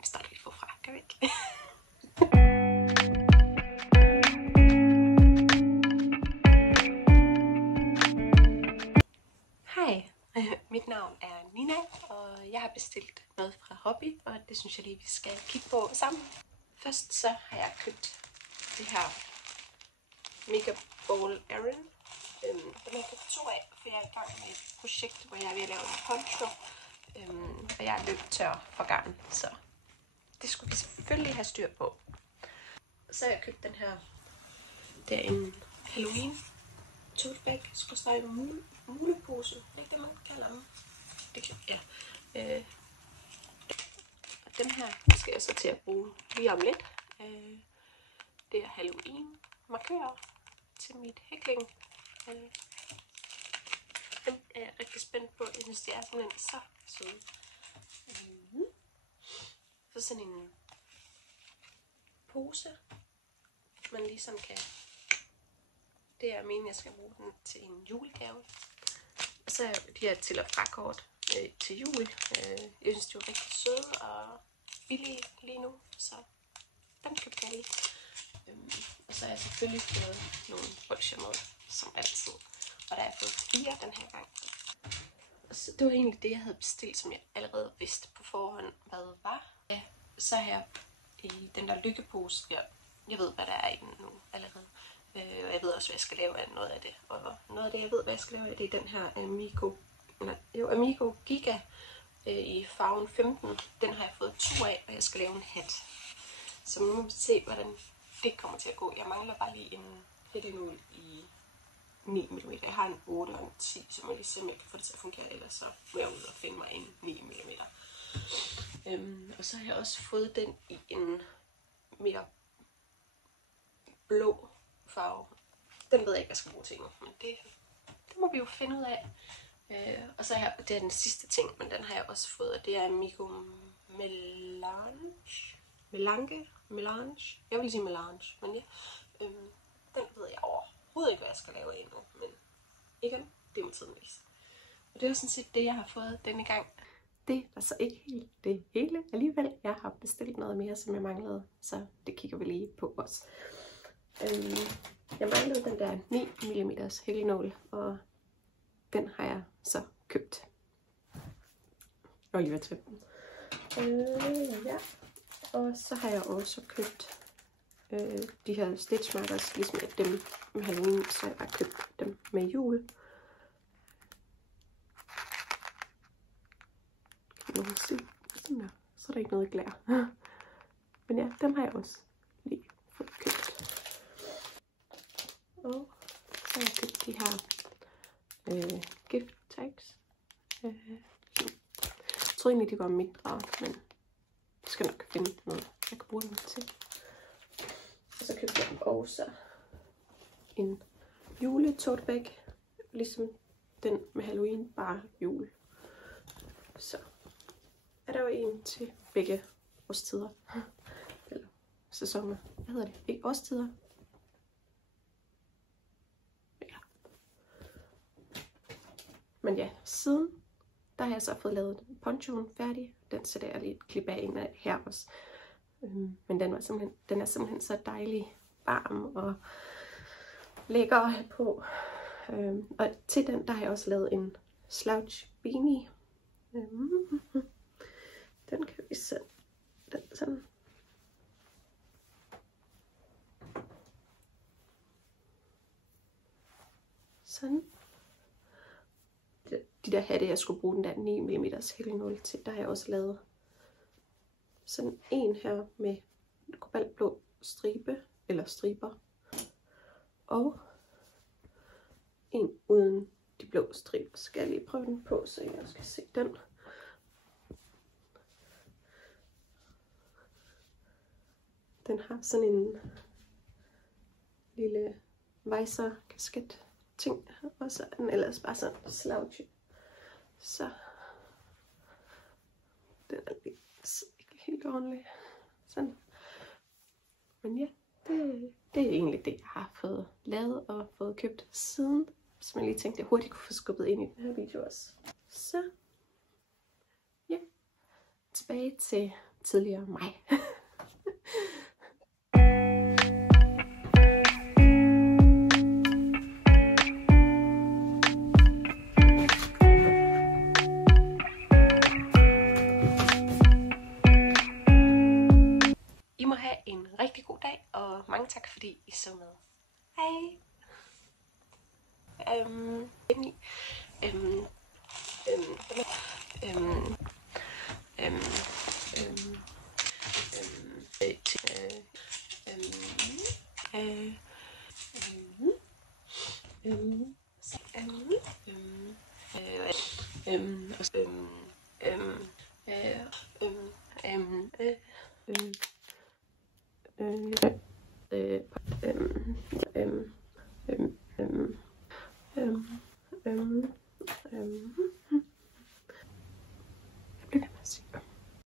Vi starter lige forfra, kan vi ikke? Hej, mit navn er Nina, og jeg har bestilt noget fra Hobby, og det synes jeg lige, vi skal kigge på sammen. Først så har jeg købt det her Mega Ball Aron. Den har jeg købt 2 af, for jeg er i gang med et projekt, hvor jeg er ved at lave en poncho, og jeg er løbet tør for garn, så det skulle vi selvfølgelig have styr på. Så har jeg købt den her, det er en Halloween tote bag, mulepose, det er ikke det, man kalder dem. Det kan, ja. Og dem her skal jeg så til at bruge lige om lidt. Det er Halloween markører til mit hækling. Dem er jeg rigtig spændt på. Jeg synes, det er simpelthen så søde. Så sådan en pose, man ligesom kan. Det er meningen, jeg skal bruge den til en julegave. Og så er de her til- og frakort til jul. Jeg synes, de er rigtig søde og billige lige nu, så dem købte jeg lige. Og så har jeg selvfølgelig fået nogle bolsjer med, som altid. Og der har jeg fået 4 den her gang. Og så det var egentlig det, jeg havde bestilt, som jeg allerede vidste på forhånd, hvad var. Ja, så har jeg i den der lykkepose, jeg ved, hvad der er i den nu allerede. Og jeg ved også, hvad jeg skal lave af noget af det. Og noget af det, jeg ved, hvad jeg skal lave af, det er den her Amigo Giga i farven 15. Den har jeg fået 2 af, og jeg skal lave en hat. Så nu må vi se, hvordan det kommer til at gå. Jeg mangler bare lige en hættenål i 9 mm. Jeg har en 8 og en 10, så må jeg lige se, om jeg kan få det til at fungere. Ellers så må jeg ud og finde mig en 9 mm. Og så har jeg også fået den i en mere blå farve. Den ved jeg ikke, hvad jeg skal bruge til endnu, men det må vi jo finde ud af. Og så her, det er den sidste ting, men den har jeg også fået, og det er Amigo Melange. Jeg vil sige Melange, men ja. Den ved jeg overhovedet ikke, hvad jeg skal lave endnu, men igen, det må tiden vise. Og det er jo sådan set det, jeg har fået denne gang. Det er så ikke helt det hele alligevel. Jeg har bestilt noget mere, som jeg manglede, så det kigger vi lige på også. Jeg manglede den der 9 mm hæklenål, og den har jeg så købt. Og lige ved til den. Ja. Og så har jeg også købt de her stitch markers, ligesom dem med Halloween, så har jeg bare købt dem med jul. Sådan der. Så er der ikke noget glær. Men ja, dem har jeg også lige fået købt. Og så har jeg købt de her gift tags. Jeg troede egentlig, de var mindre, men jeg skal nok finde noget, jeg kan bruge dem til. Og så købte jeg også en jule-tote bag, ligesom den med Halloween, bare jul. Så er der jo en til begge årstider. Eller sæsoner. Hvad hedder det? Ikke årstider. Ja. Men ja, siden der har jeg så fået lavet ponchoen færdig. Den sætter jeg lige et klip af en af her også. Men den er simpelthen så dejlig varm og lækker at have på. Og til den, der har jeg også lavet en slouch beanie. Den kan vi sætte sådan. Sådan. De der hatte, jeg skulle bruge den der 9 mm hæklenål til, der har jeg også lavet sådan en her med kobaltblå stribe, eller striber. Og en uden de blå striber. Så skal jeg lige prøve den på, så jeg også kan se den. Den har sådan en lille visor kasket ting, og så er den ellers bare sådan slouchy. Så den er ikke helt ordentlig. Sådan. Men ja, det er egentlig det, jeg har fået lavet og fået købt siden. Hvis man lige tænkte, at jeg hurtigt kunne få skubbet ind i den her video også. Så ja, tilbage til tidligere mig. I må have en rigtig god dag, og mange tak fordi I så med. Hej!